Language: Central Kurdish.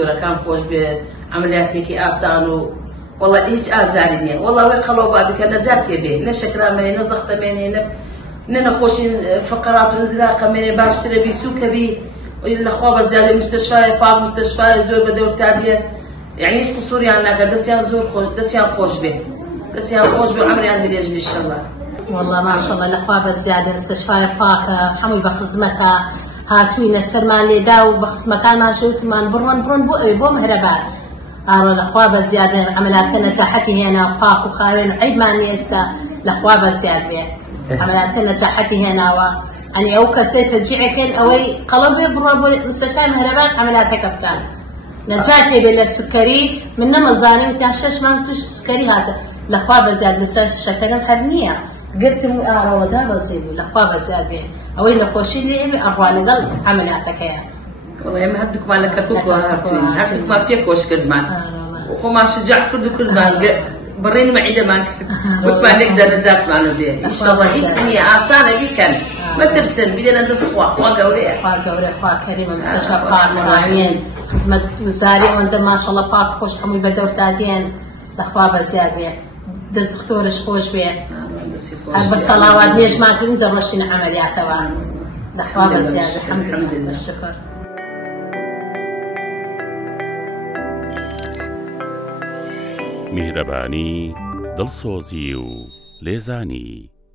دكتورة كان خوش بعملياتك آسان والله هيك آزارني والله ويقلوا بابك نجاتي به نشكرا مني نزخت مني نخوش فقرات انزلاقه مني باشتري بسوق بي ولا خواب زياده مستشفى باب مستشفى زور بدور تاديه يعني ايش قصور يعني لك دسيان زور خوش دسيان خوش به دسيان خوش به عمري عندي ليش ان شاء الله والله ما شاء الله الاخواب زياده مستشفى فاكه حمي بخزمتها هاتوين السرمان اللي داو بخزمكان ما شوت من برون بو مهربان الاخواب زياده عمليات نجاحتي هنا باك وخارين عيب ما نيستا الاخواب زياده عمليات نجاحتي هنا يعني او كسيف جيعكن اوي قلبي بربو مستشفى مهربان عملياتك كفتان نجاتي بالسكري من مزاني وتعشش ما انتوش سكري هذا الاخواب زياده مستشفى شكرا حرنيه قلت روضها بسيط الاخواب زياده اوي لخوشي اللي ابي اروى لقل عملياتك يا والله ما هدك ما لك كوك هدك ما فيك وش كدمان وخما شجع كل ما بريني معده ما قلت ما نقدر نزات معنا بيه ان شاء الله هيك سنيه آسانه بي كان ما ترسل بدنا ندرس خوا قوري كريمه مستشفى بارك معين خدمه وزاري وعندما ما شاء الله بارك خوش حمي بدور تادين الاخواب زياده دز دكتورش خوش بيه بس صلوات ليش ما كنت نجرشين عمليات توان الاخواب زياده الحمد لله الشكر میهرەبانی دڵسۆزی و لێزانی